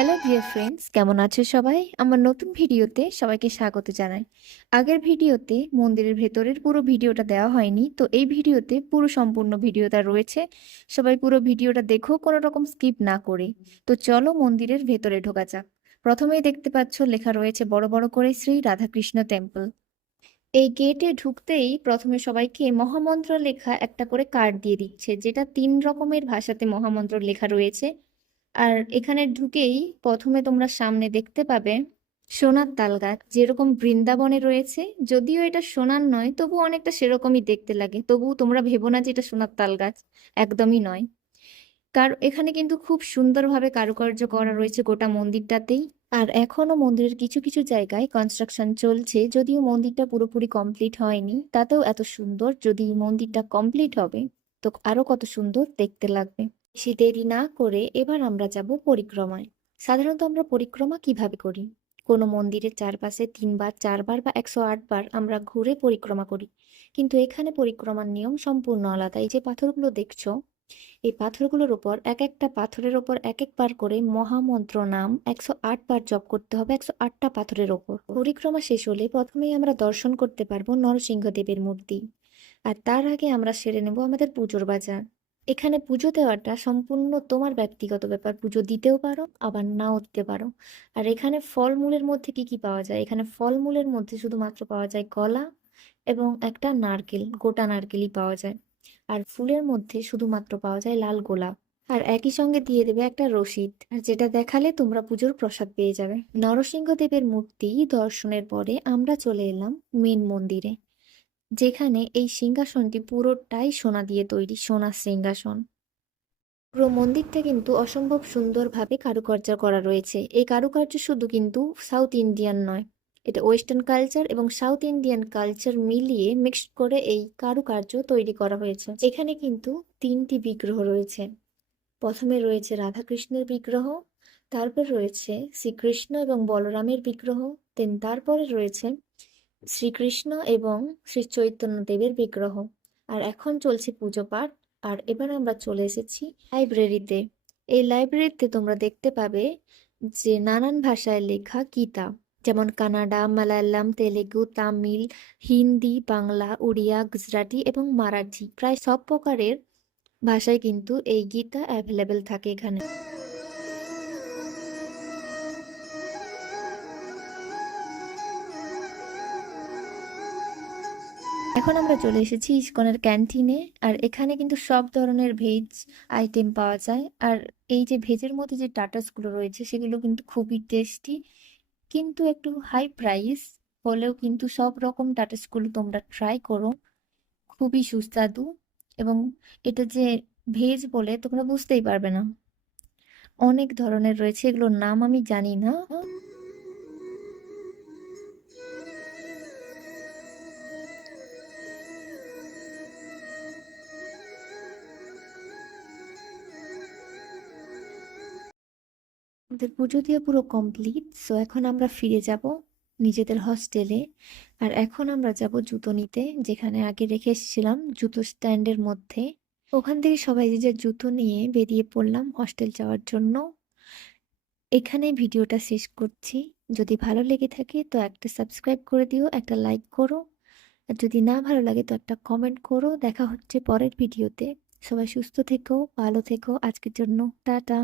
Hello dear friends, কেমন আছো সবাই? আমার নতুন ভিডিওতে সবাইকে স্বাগত জানাই। আগের ভিডিওতে মন্দিরের ভেতরের পুরো ভিডিওটা দেওয়া হয়নি, তো এই ভিডিওতে পুরো সম্পূর্ণ ভিডিওটা রয়েছে। সবাই পুরো ভিডিওটা দেখো কোনো রকম স্কিপ না করে। তো চলো মন্দিরের ভেতরে ঢোকা যাক। প্রথমেই দেখতে পাচ্ছ লেখা রয়েছে বড় বড় করে শ্রী রাধাকৃষ্ণ টেম্পল। এই গেটে ঢুকতেই প্রথমে সবাইকে মহামন্ত্র লেখা একটা করে কার্ড দিয়ে দিচ্ছে, যেটা 3 রকমের ভাষাতে মহামন্ত্র লেখা রয়েছে। আর এখানে ঢুকেই প্রথমে তোমরা সামনে দেখতে পাবে সোনার তাল গাছ, যেরকম বৃন্দাবনে রয়েছে। যদিও এটা সোনার নয়, তবু অনেকটা সেরকমই দেখতে লাগে। তবু তোমরা ভেবো না যে এটা সোনার তাল গাছ, একদমই নয়। এখানে কিন্তু খুব সুন্দরভাবে কারুকার্য করা রয়েছে গোটা মন্দিরটাতেই। আর এখনো মন্দিরের কিছু কিছু জায়গায় কনস্ট্রাকশন চলছে, যদিও মন্দিরটা পুরোপুরি কমপ্লিট হয়নি। তাতেও এত সুন্দর, যদি মন্দিরটা কমপ্লিট হবে তো আরো কত সুন্দর দেখতে লাগবে। বেশি দেরি না করে এবার আমরা যাব পরিক্রমায়। সাধারণত আমরা পরিক্রমা কিভাবে করি? কোনো মন্দিরের চারপাশে 3 বার 4 বার বা 108 বার আমরা ঘুরে পরিক্রমা করি। কিন্তু এখানে পরিক্রমার নিয়ম সম্পূর্ণ আলাদা। এই যে পাথরগুলো দেখছো, এই পাথরগুলোর উপর এক একটা পাথরের ওপর এক একবার করে মহামন্ত্র নাম 108 বার জপ করতে হবে, 108টা পাথরের ওপর। পরিক্রমা শেষ হলে প্রথমেই আমরা দর্শন করতে পারবো নরসিংহদেবের মূর্তি। আর তার আগে আমরা সেরে নেব আমাদের পুজোর বাজার। এখানে পুজো দেওয়াটা সম্পূর্ণ তোমার ব্যক্তিগত ব্যাপার। পুজো দিতেও পারো, আবার নাও দিতে পারো। আর এখানে ফলমূলের মধ্যে কি কি পাওয়া যায়? এখানে ফলমূলের মধ্যে শুধুমাত্র পাওয়া যায় কলা এবং একটা নারকেল, গোটা নারকেলই পাওয়া যায়। আর ফুলের মধ্যে শুধুমাত্র পাওয়া যায় লাল গোলাপ। আর একই সঙ্গে দিয়ে দেবে একটা রসিদ, আর যেটা দেখালে তোমরা পুজোর প্রসাদ পেয়ে যাবে। নরসিংহদেবের মূর্তি দর্শনের পরে আমরা চলে এলাম মেন মন্দিরে, যেখানে এই সিংহাসনটি পুরোটাই সোনা দিয়ে তৈরি, সোনার সিংহাসন। পুরো মন্দিরটা কিন্তু অসম্ভব সুন্দরভাবে কারুকার্য করা রয়েছে। এই কারুকার্য শুধু কিন্তু সাউথ ইন্ডিয়ান নয়, এটা ওয়েস্টার্ন কালচার এবং সাউথ ইন্ডিয়ান কালচার মিলিয়ে মিক্সড করে এই কারুকার্য তৈরি করা হয়েছে। এখানে কিন্তু 3টি বিগ্রহ রয়েছে। প্রথমে রয়েছে রাধাকৃষ্ণের বিগ্রহ, তারপর রয়েছে শ্রীকৃষ্ণ এবং বলরামের বিগ্রহ, দেন তারপরে রয়েছে শ্রীকৃষ্ণ এবং শ্রী চৈতন্য দেবের বিগ্রহ। আর এখন চলছে পুজো পাঠ। আর এবার আমরা চলে এসেছি লাইব্রেরিতে। এই লাইব্রেরিতে তোমরা দেখতে পাবে যে নানান ভাষায় লেখা কিতাব, যেমন কানাডা, মালায়ালাম, তেলেগু, তামিল, হিন্দি, বাংলা, উড়িয়া, গুজরাটি এবং মারাঠি, প্রায় সব প্রকারের ভাষায় কিন্তু এই গীতা অ্যাভেলেবেল থাকে এখানে। এখন আমরা চলে এসেছি ইসকনের ক্যান্টিনে। আর এখানে কিন্তু সব ধরনের ভেজ আইটেম পাওয়া যায়। আর এই যে ভেজের মধ্যে যে টাটাসগুলো রয়েছে সেগুলো কিন্তু খুবই টেস্টি, কিন্তু একটু হাই প্রাইস হলেও কিন্তু সব রকম টাটাসগুলো তোমরা ট্রাই করো, খুবই সুস্বাদু। এবং এটা যে ভেজ বলে তোমরা বুঝতেই পারবে না, অনেক ধরনের রয়েছে, এগুলোর নাম আমি জানি না। আমাদের পুজো দিয়ে পুরো কমপ্লিট, সো এখন আমরা ফিরে যাব নিজেদের হস্টেলে। আর এখন আমরা যাব জুতো নিতে, যেখানে আগে রেখে এসেছিলাম জুতো স্ট্যান্ডের মধ্যে। ওখান থেকে সবাই যে যার জুতো নিয়ে বেরিয়ে পড়লাম হস্টেল যাওয়ার জন্য। এখানে ভিডিওটা শেষ করছি। যদি ভালো লেগে থাকে তো একটা সাবস্ক্রাইব করে দিও, একটা লাইক করো। আর যদি না ভালো লাগে তো একটা কমেন্ট করো। দেখা হচ্ছে পরের ভিডিওতে। সবাই সুস্থ থেকো, ভালো থেকো। আজকের জন্য টাটা।